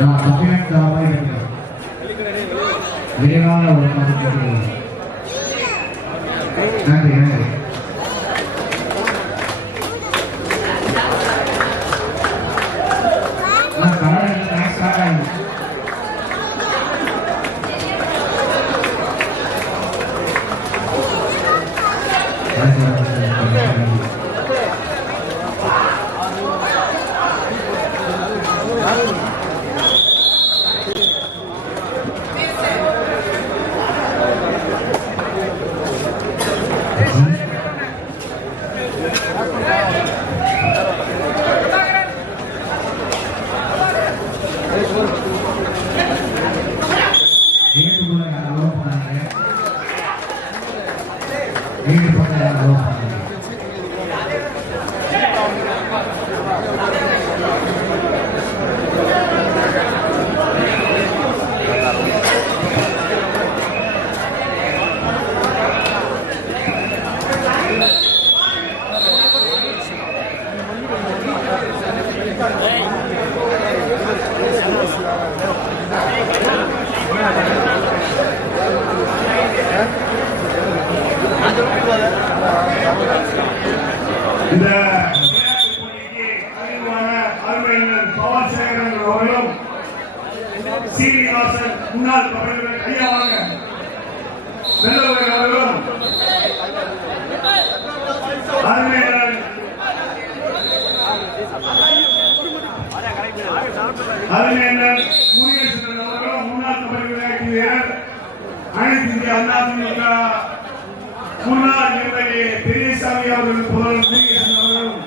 நான் கபினத்தாவை விரைவான ஒரு வீட்டுக்குள்ள அலோவ் பண்ணாங்க இந்த விளையாட்டுப் போட்டிக்கு அறிவான அருமையினர் பவன் சேகரன் அவர்களும் சீனிவாசன் முன்னாள் கபடிகள் ஐயா வாங்க வெள்ளவர்கள் அவர்களும் அருமையினர் அருமையினர் முருகேசன் அவர்களும் முன்னாள் கபடி விளையாட்டு வீரர். அனைத்து இந்திய அண்ணா திமுக முன்னாள் எம்எல்ஏ பெரியசாமி அவர்கள் புகழ் முருகேசன் அவர்களும்.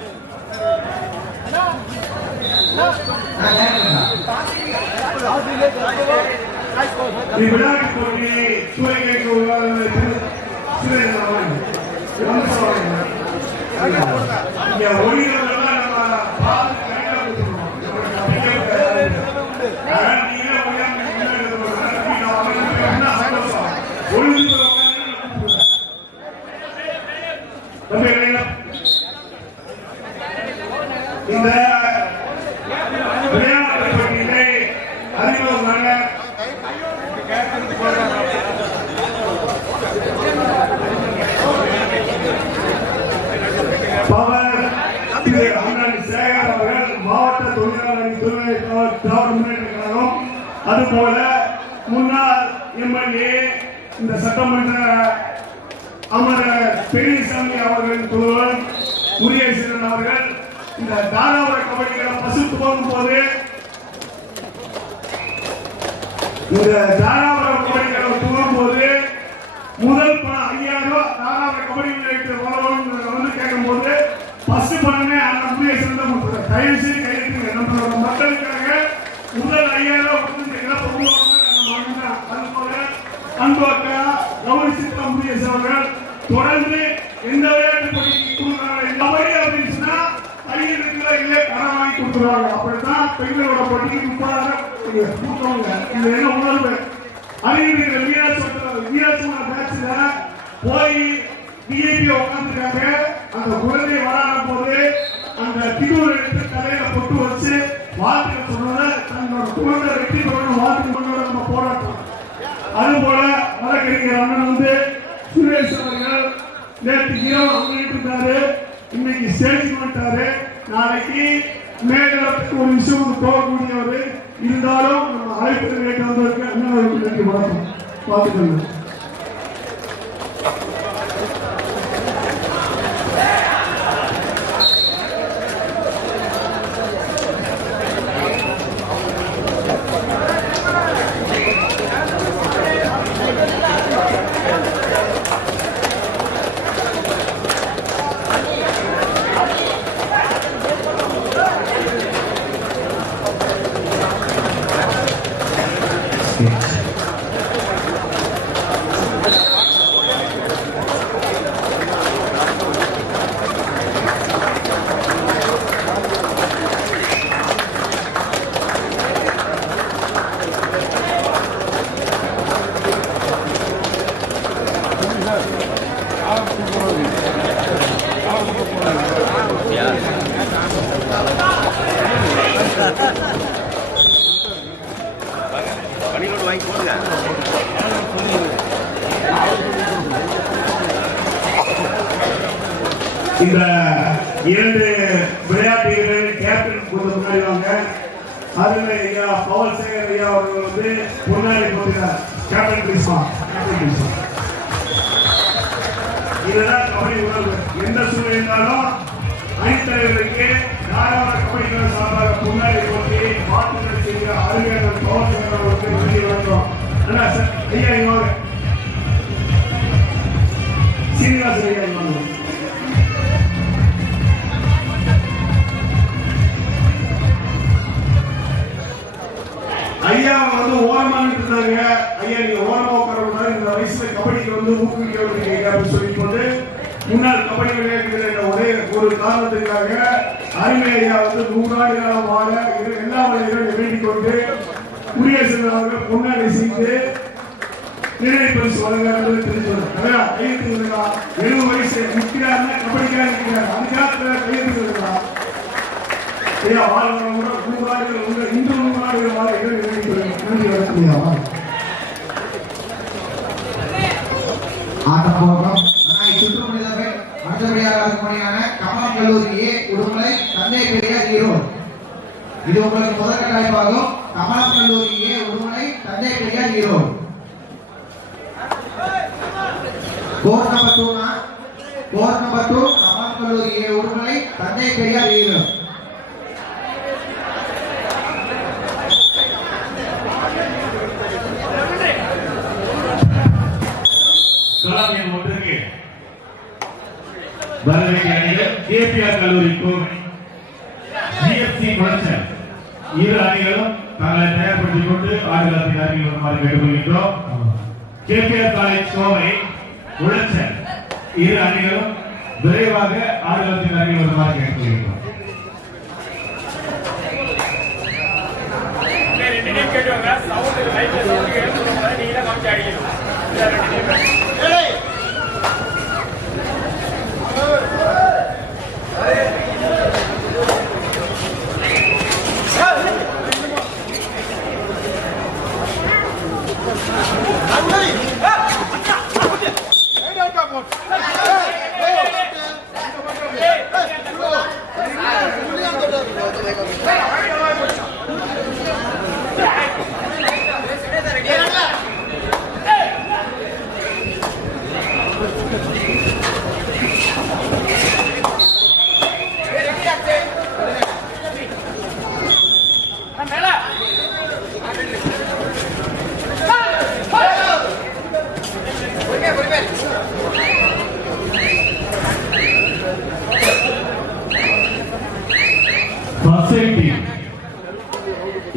இவ்விழாவிற்கு போட்டியை துவக்கி வைக்க சுரேந்திரன் அவர்கள். வந்து அதுபோல முன்னாள் எம்எல்ஏ இந்த சட்டமன்ற அமரர் பெரியசாமி அவர்களின் குழுவன் முருகேசன் அவர்கள் இந்த தாராவர கபடிகளை பசு துவங்கும் போது இந்த தாராபுரம் தாராவர கபடிகளை தூரும் போது முதல் பணம் ஐயாயிரம் ரூபாய் தாராவர கபடி விளையாட்டு வரணும்னு வந்து கேட்கும்போது ஃபர்ஸ்ட் பணமே அந்த முருகேசன் தான் கொடுத்தாரு தயவு செய்து கையெழுத்து என்ன நம்மளோட மக்களுக்காக முதல் ஐயாயிரம் ரூபாய் கொடுத்து இந்த இழப்பை உருவாக்குங்க. அது போல அன்பு அக்கா கௌரி சித்ரா முருகேசன் அவர்கள் தொடர்ந்து எந்த விளையாட்டு போட்டிக்கு கொடுக்குறாங்க? கபடி அப்படின்னு சொன்னா பையன் இருக்கிற இல்ல கடன் வாங்கி கொடுத்துருவாங்க. அப்படித்தான் பெண்களோட போட்டிக்கு முப்பதாயிரம் கொடுக்குறவங்க இது என்ன உணர்வு அறிவிக்கிற வீராசோட வீராசோட பேட்ச்ல போய் பிஜேபி உட்காந்துருக்காங்க அந்த குழந்தை வராத போது அந்த திடூர் எடுத்து தலையில பொட்டு வச்சு வாழ்த்துக்க சொன்னதை தன்னோட குழந்தை வெற்றி பெறணும் வாழ்த்து கொண்டு நம்ம போராட்டம். அதுபோல வழக்கறிஞர் அண்ணன் வந்து சுரேஷ் அவர்கள் நேற்று இரவு அங்கிட்டு இருந்தாரு இன்னைக்கு ஸ்டேஜ் வந்துட்டாரு நாளைக்கு மேலிடத்துக்கு ஒரு விஷயம் வந்து போகக்கூடியவர் இருந்தாலும் நம்ம அழைப்பு கேட்டு வந்ததற்கு அண்ணன் அவர்களுக்கு நன்றி வணக்கம் இந்த இரண்டு விளையாட்டு வீரர்கள் கேப்டன் கொஞ்சம் முன்னாடி வாங்க. அதுல ஐயா பவல் சேகர் ஐயா அவர்கள் வந்து முன்னாடி போட்டினார் கேப்டன் கிருஷ்ணா கேப்டன் கிருஷ்ணா இதுதான் கபடி உணர்வு. எந்த சூழல் இருந்தாலும் அணித்தலைவருக்கு தாராள கபடிகள் சார்பாக முன்னாடி போட்டி வாழ்த்துக்கள் செய்கிற அருமையான பவல் சேகர் அவருக்கு நன்றி வணக்கம். ஐயா இங்க சீனிவாசன் ஐயா இங்க வாங்க வந்து ஓரமா இருந்தாங்க ஐயா நீங்க ஓரமா உட்கார இந்த வயசுல கபடிக்கு வந்து ஊக்குவிக்க விடுறீங்க அப்படின்னு சொல்லி கொண்டு முன்னாள் கபடி விளையாட்டுகிற ஒரே ஒரு காரணத்துக்காக அருமை ஐயா வந்து நூறாண்டு காலம் வாழ எல்லா வழிகளும் வேண்டிக் கொண்டு குடியரசு அவர்கள் பொன்னாடை செய்து நினைவு பரிசு வழங்குறாங்க தெரிஞ்சு கையெழுத்துங்களா எழுபது வயசு நிற்கிறாருன்னா கபடிக்காக நிற்கிறார் அந்த காலத்துல கையெழுத்து ஆட்டம் போகணும் ஆனால் அடுத்தபடியாக இருக்கக்கூடியான கமலம் கல்லூரி ஏ உடுமலை தந்தை பெரியார் ஈரோடு இது உங்களுக்கு முதற்கட்ட வாய்ப்பாகும் கமலம் கல்லூரி ஏ உடுமலை தந்தை பெரியார் ஈரோடு கோர் நம்பர் டூனா கோர் நம்பர் டூ கமலம் கல்லூரி ஏ உடுமலை தந்தை பெரியார் அணிகள் கேபிஆர் கல்லூரிக்கும் ஜிஎஃப்சி குளச்சல் இரு அணிகளும் தங்களை தயார்படுத்திக் கொண்டு ஆடுகளத்தின் அருகில் வருமாறு கேட்டுக்கொள்கின்றோம் கேபிஆர் காலேஜ் கோவை உழைச்சல் இரு அணிகளும் விரைவாக ஆடுகளத்தின் அருகில் வருமாறு கேட்டுக்கொள்கின்றோம் ரெண்டு டீம் கேட்டுவாங்க சவுண்ட் லைட்ல சவுண்ட் கேட்டு நீங்க தான் காமிச்சு அடிக்கணும்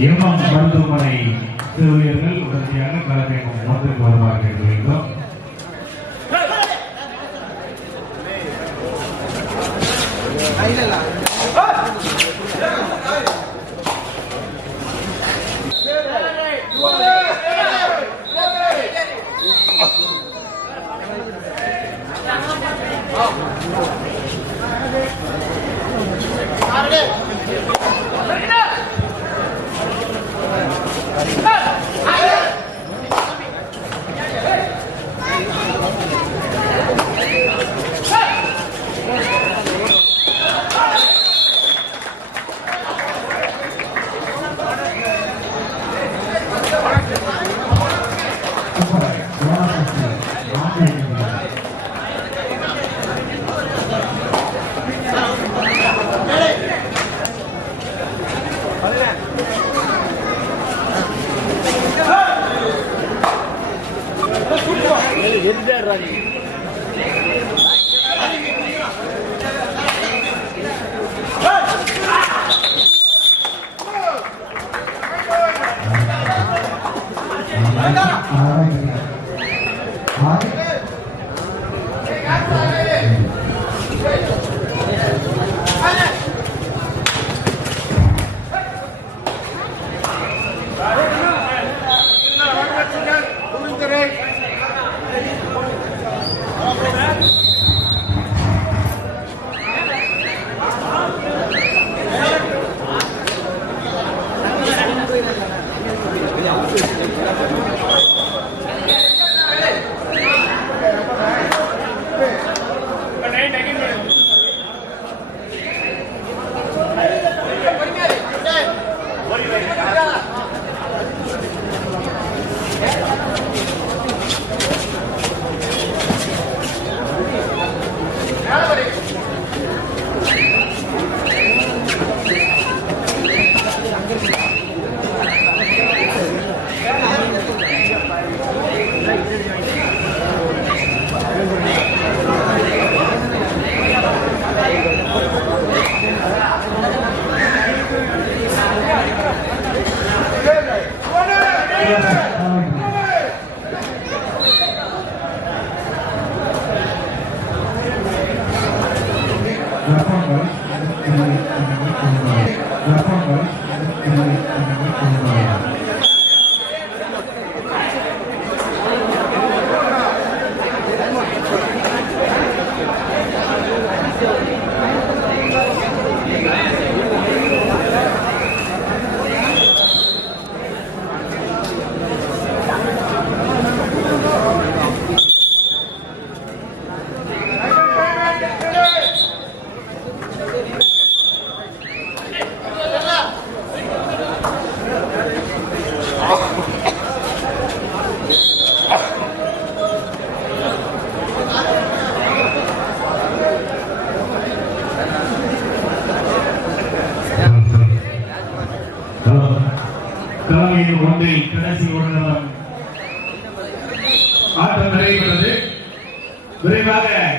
எம்எம் மருத்துவமனை செவிலியர்கள் உடனடியாக கலப்பை ஒன்றுக்கு வருமாறு கேட்டுக்கொள்கின்றோம் ஆ.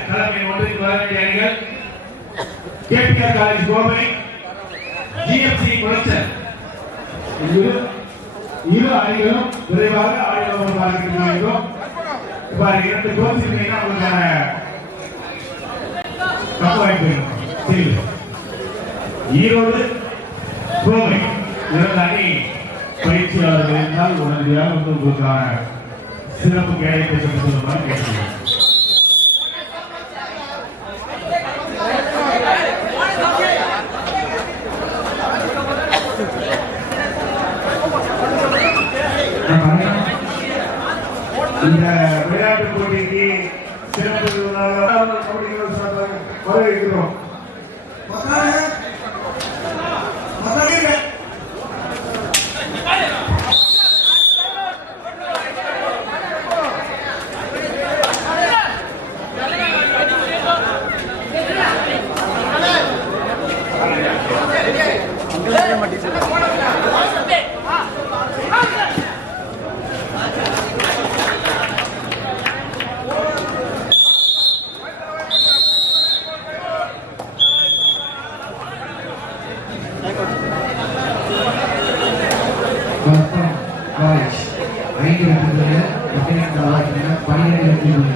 தலைமை ஒன்றிற்கு வர வேண்டிய அணிகள் KPR college Kovai GMC Colachel. இரு அணிகளும் விரைவாக ஆயுதம் பார்க்கிறோம் இவ்வாறு இரண்டு கோச் இருந்தீங்கன்னா உங்களுக்கான கப்பு வாய்ப்பு ஈரோடு கோவை. இரண்டு அணி பயிற்சியாளர்கள் இருந்தால் உடனடியாக வந்து உங்களுக்கான சிறப்பு கேடயத்தை பெற்றுக் கொள்ளுமாறு கேட்டுக்கொள்கிறேன் இந்த விளையாட்டு போட்டிக்கு சிறப்பு விருந்தினராக கபடிகள் சார்பாக வரவேற்கிறோம் காலேஜ் ஐந்து வெற்றிகள் பன்னிரண்டு பன்னிரண்டு வெற்றிகள்